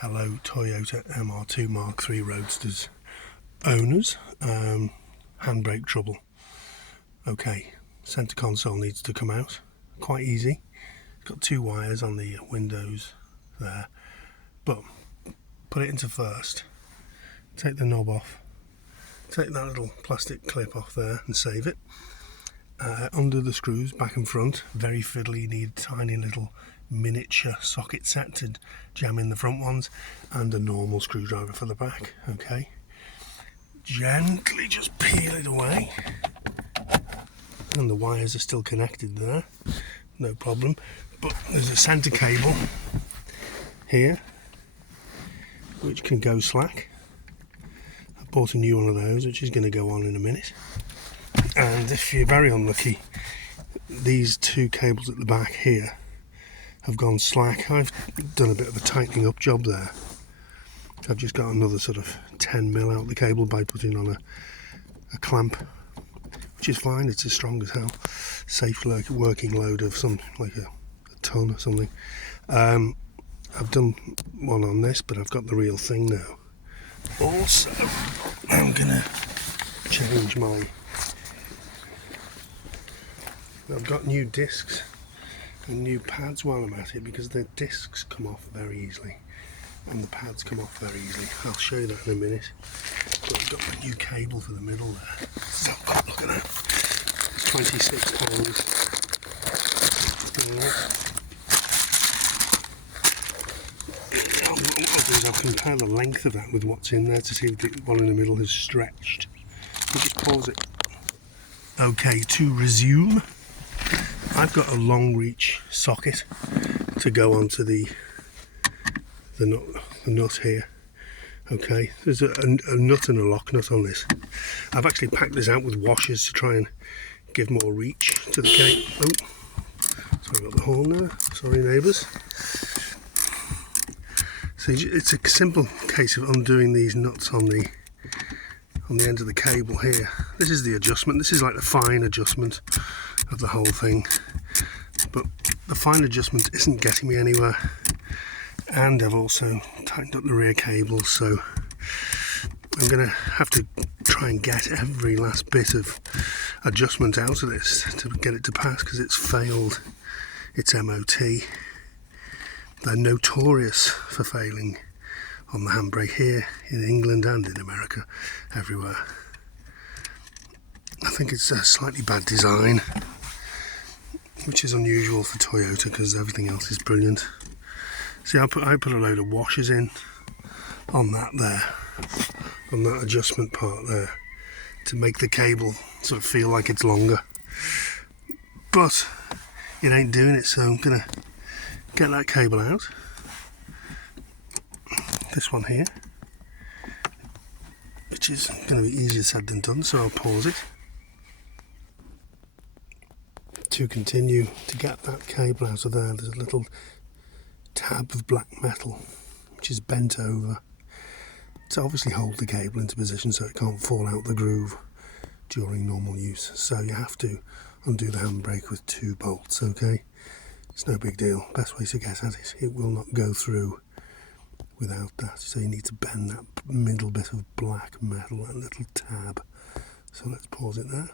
Hello Toyota MR2 Mk3 Roadsters owners, handbrake trouble. Okay, centre console needs to come out, quite easy. It's got two wires on the windows there, but put it into first, take the knob off, take that little plastic clip off there and save it. Under the screws, back and front, very fiddly, you need a tiny little miniature socket set to jam in the front ones, and a normal screwdriver for the back. Okay, gently just peel it away, and the wires are still connected there, no problem. But there's a centre cable here which can go slack. I bought a new one of those which is going to go on in a minute. And if you're very unlucky, these two cables at the back here have gone slack. I've done a bit of a tightening up job there. I've just got another sort of 10mm out the cable by putting on a clamp, which is fine. It's as strong as hell. Safe working load of some like a ton or something. I've done one on this, but I've got the real thing now. Also, I'm gonna change my. I've got new discs and new pads while I'm at it, because the discs come off very easily and the pads come off very easily. I'll show you that in a minute. But I've got my new cable for the middle there. So look at that. It's £26. What I'll do is I'll compare the length of that with what's in there to see if the one in the middle has stretched. I'll just pause it. Okay, to resume. I've got a long reach socket to go onto the nut here. Okay, there's a nut and a lock nut on this. I've actually packed this out with washers to try and give more reach to the cable. Oh, sorry about the horn there. Sorry neighbours. So it's a simple case of undoing these nuts on the end of the cable here. This is the adjustment. This is like the fine adjustment of the whole thing, but the fine adjustment isn't getting me anywhere, and I've also tightened up the rear cable, so I'm going to have to try and get every last bit of adjustment out of this to get it to pass, because it's failed its MOT. They're notorious for failing on the handbrake here in England and in America, everywhere. I think it's a slightly bad design, which is unusual for Toyota because everything else is brilliant. See, I put a load of washers in on that there, on that adjustment part there, to make the cable sort of feel like it's longer. But it ain't doing it, so I'm gonna get that cable out. This one here, which is going to be easier said than done, so I'll pause it. To continue to get that cable out of there, there's a little tab of black metal which is bent over to obviously hold the cable into position so it can't fall out the groove during normal use. So you have to undo the handbrake with 2 bolts. Okay, it's no big deal. Best way to get at it, it will not go through without that, so you need to bend that middle bit of black metal, that little tab. So let's pause it there.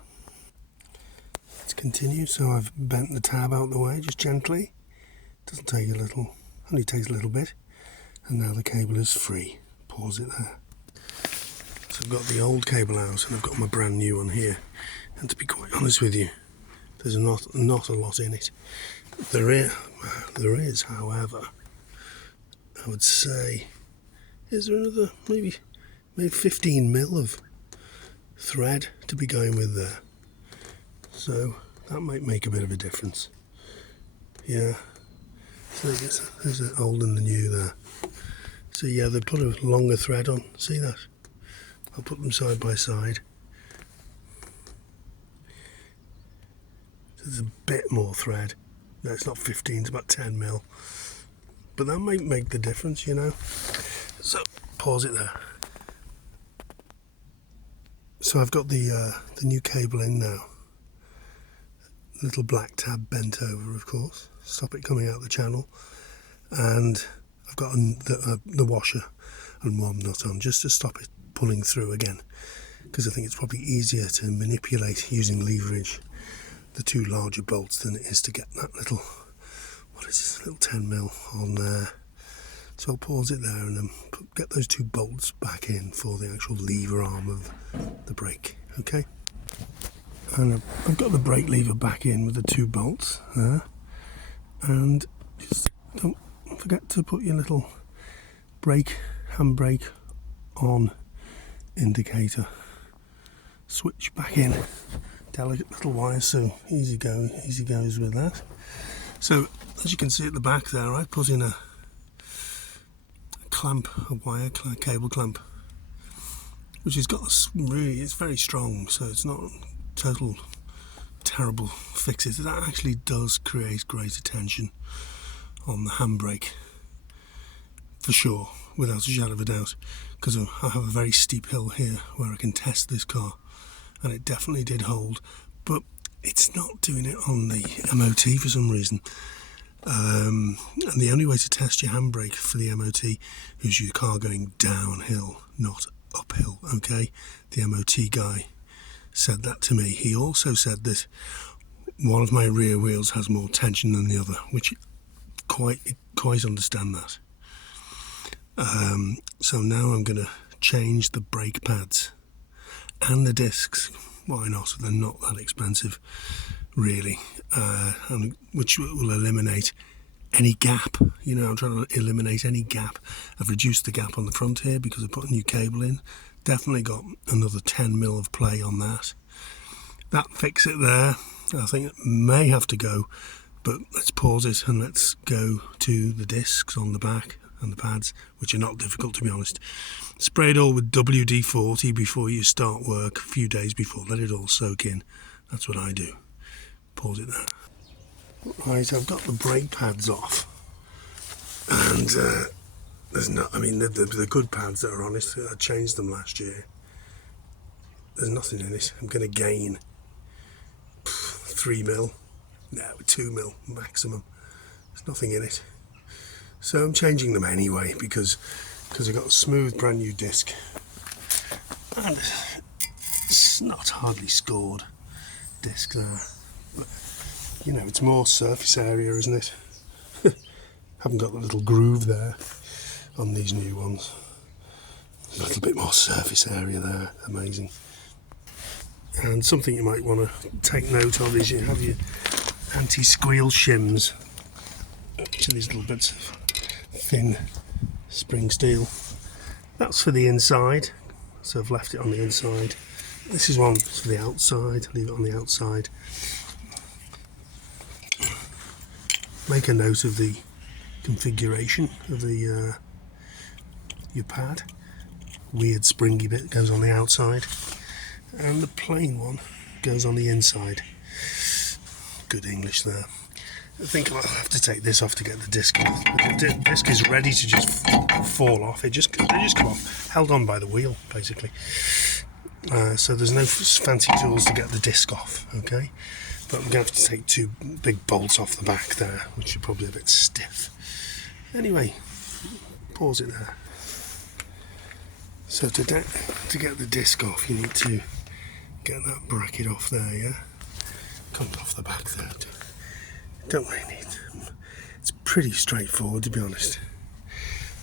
Let's continue. So I've bent the tab out the way, just gently. Doesn't take a little, only takes a little bit. And now the cable is free. Pause it there. So I've got the old cable out and I've got my brand new one here. And to be quite honest with you, there's not a lot in it. There is, however, I would say, is there another maybe 15mm of thread to be going with there? So that might make a bit of a difference. Yeah. So there's the old and the new there. So yeah, they put a longer thread on. See that? I'll put them side by side. There's a bit more thread. No, it's not 15, it's about 10mm. But that might make the difference, you know. So pause it there. So I've got the new cable in now. Little black tab bent over, of course. Stop it coming out the channel. And I've got the washer and one nut on just to stop it pulling through again, because I think it's probably easier to manipulate using leverage the two larger bolts than it is to get that little, what is this, little 10mm on there. So I'll pause it there and then get those two bolts back in for the actual lever arm of the brake. Okay, and I've got the brake lever back in with the two bolts there, and just don't forget to put your little handbrake on indicator switch back in. Delicate little wire, so easy goes with that. So as you can see at the back there, I put in a wire cable clamp, which has got it's very strong, so it's not total terrible fixes. That actually does create greater tension on the handbrake for sure, without a shadow of a doubt, because I have a very steep hill here where I can test this car, and it definitely did hold, but it's not doing it on the MOT for some reason. And the only way to test your handbrake for the MOT is your car going downhill, not uphill. Okay, the MOT guy said that to me. He also said that one of my rear wheels has more tension than the other, which quite understand that. So now I'm going to change the brake pads and the discs. Why not? They're not that expensive, really, and which will eliminate any gap. You know, I'm trying to eliminate any gap. I've reduced the gap on the front here because I put a new cable in. Definitely got another 10mm of play on that. That fix it there. I think it may have to go, but let's pause it and let's go to the discs on the back and the pads, which are not difficult, to be honest. Spray it all with WD-40 before you start work, a few days before. Let it all soak in. That's what I do. Pause it there. Right, I've got the brake pads off, and there's no, I mean, the good pads that are on it, I changed them last year. There's nothing in it. I'm going to gain 3mm, no, 2mm maximum. There's nothing in it. So I'm changing them anyway because I've got a smooth brand new disc, and it's not hardly scored disc there, but you know, it's more surface area, isn't it? Haven't got the little groove there on these new ones. A little bit more surface area there. Amazing. And something you might want to take note of is you have your anti-squeal shims, which are these little bits of thin spring steel. That's for the inside, so I've left it on the inside. This is one for the outside, leave it on the outside. Make a note of the configuration of the your pad. Weird springy bit goes on the outside, and the plain one goes on the inside. Good English there. I think I'll have to take this off to get the disc off. The disc is ready to just fall off. They just come off, held on by the wheel, basically. So there's no fancy tools to get the disc off, okay? But I'm going to have to take two big bolts off the back there, which are probably a bit stiff. Anyway, pause it there. So to get the disc off, you need to get that bracket off there, yeah? Comes off the back there. Don't really need them. It's pretty straightforward, to be honest.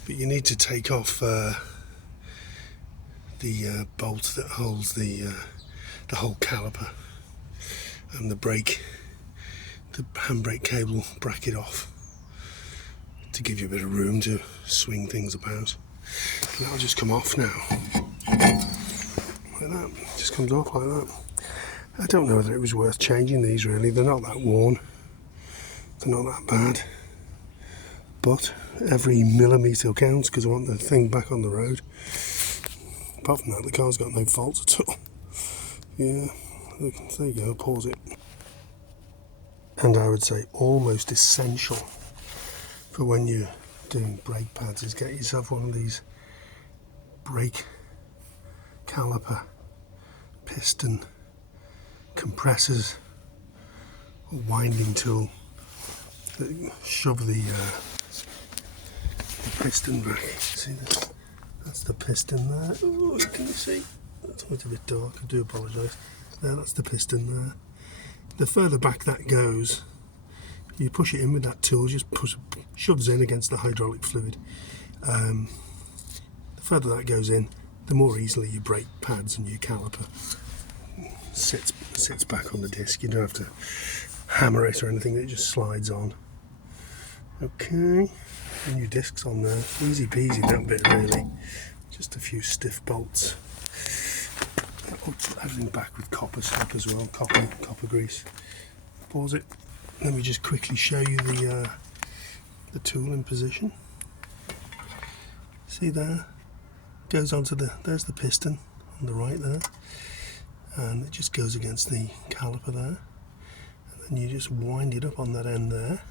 But you need to take off the bolt that holds the whole caliper and the handbrake cable bracket off to give you a bit of room to swing things about. And that'll just come off now, like that. It just comes off like that. I don't know whether it was worth changing these, really. They're not that worn. They're not that bad, but every millimetre counts because I want the thing back on the road. Apart from that, the car's got no faults at all. Yeah, there you go, pause it. And I would say almost essential for when you're doing brake pads is get yourself one of these brake caliper piston compressors or winding tool. Shove the piston back. See this? That's the piston there. Oh, can you see? That's a bit dark, I do apologise. There, that's the piston there. The further back that goes, you push it in with that tool, just shoves in against the hydraulic fluid. The further that goes in, the more easily your brake pads and your caliper sits back on the disc. You don't have to hammer it or anything, it just slides on. Okay, and your disc's on there. Easy peasy that bit really. Just a few stiff bolts. Everything back with copper slip as well, copper grease. Pause it. Let me just quickly show you the tool in position. See there? Goes onto there's the piston on the right there, and it just goes against the caliper there, and then you just wind it up on that end there,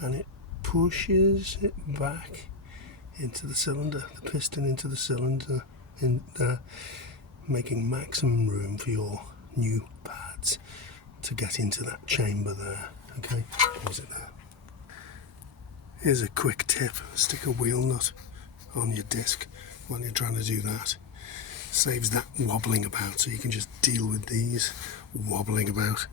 and it pushes it back into the cylinder, the piston into the cylinder in there, making maximum room for your new pads to get into that chamber there. Okay, pause it there. Here's a quick tip: stick a wheel nut on your disc when you're trying to do that. Saves that wobbling about, so you can just deal with these wobbling about.